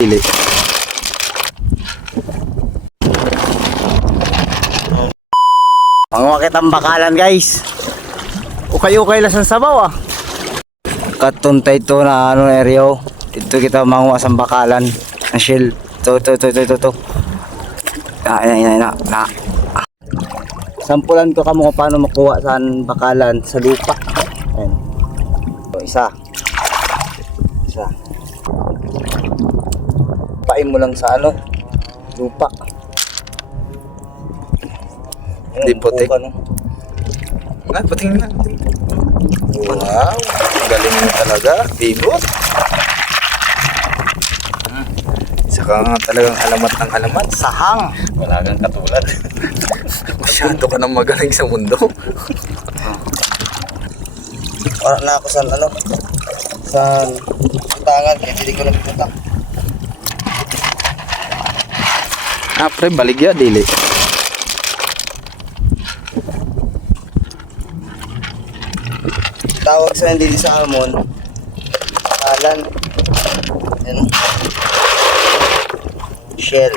Pili. Mga kitang bakalan guys. Ukay-ukay lang sa sabaw ah. Katuntay to na ano area. Dito kita manguha sa bakalan. Ang shell. To to to to to to. Ah, ina ina ina. Na. Sampulan ko kamo paano makuha sa bakalan sa lupa. Ayan. So, isa. Isa. Pain mo lang sa ano? Lupa. Di putik. buka, no? Ah, patingin na. Wow, galing mo talaga. Bibot. Saka nga talagang alamat ng alamat. Sahang. Wala kang katulad. Masyado ka nang magaling sa mundo. Para na ako sa ano? Sa tangan, kaya hindi ko na pupunta. Ah, pre, baligya, dili. Tawag sa hindi sa almon. Alan. Ano? Shell.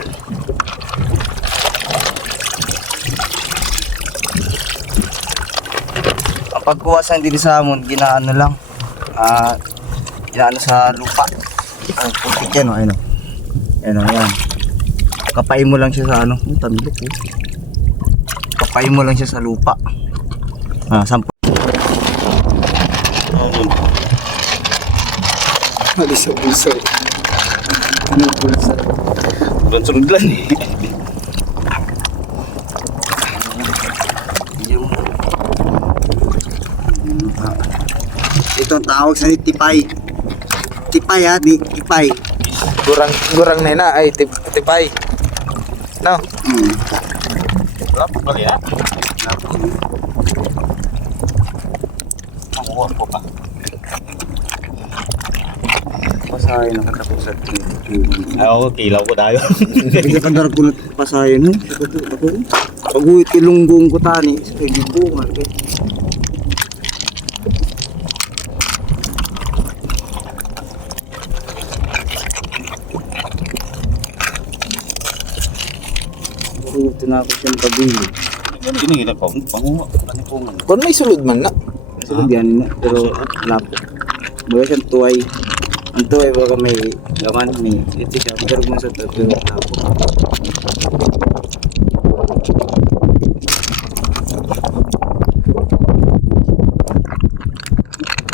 Ang pagkuha sa hindi sa almon, ginaano lang. Ah, ginaano sa lupa. Ang putik yan, oh, ayun, oh. Ayun, oh, yan. Kapain mo lang siya sa ano, oh, tamilok, oh. Kapain mo lang siya sa lupa. Ah, sampu Malisaw-lisaw. Ano pulsa? Doon sunod lang eh. Ito ang tawag sa tipay. Tipay ha, di tipay. Gurang, gurang na na ay tip, tipay. No? Hmm. Wala pa bali na. Ang ko pa. Pasahin ang katapusan. Oo, kilaw ko tayo. Kaya kadar ko na pasahin no. Ako ako. Pag-uwit ilunggong ko tani, sa gibungan ako siyang pabili. Hindi na pa. Pangunga. Ano po nga? Kung may sulod man na. Sulod yan na, pero lapo. Baga siyang tuway. Ang tuway baka may laman, may ito siya. Pero mo sa pero lapo.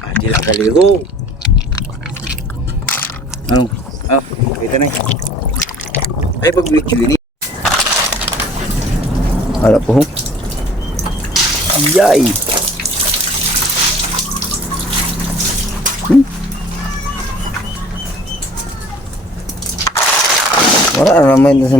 Ah, di lang kaligo. Ano? Ah, kita na eh. Ay, pag-video ini. Wala po. Yay! Hmm? Wala naman sa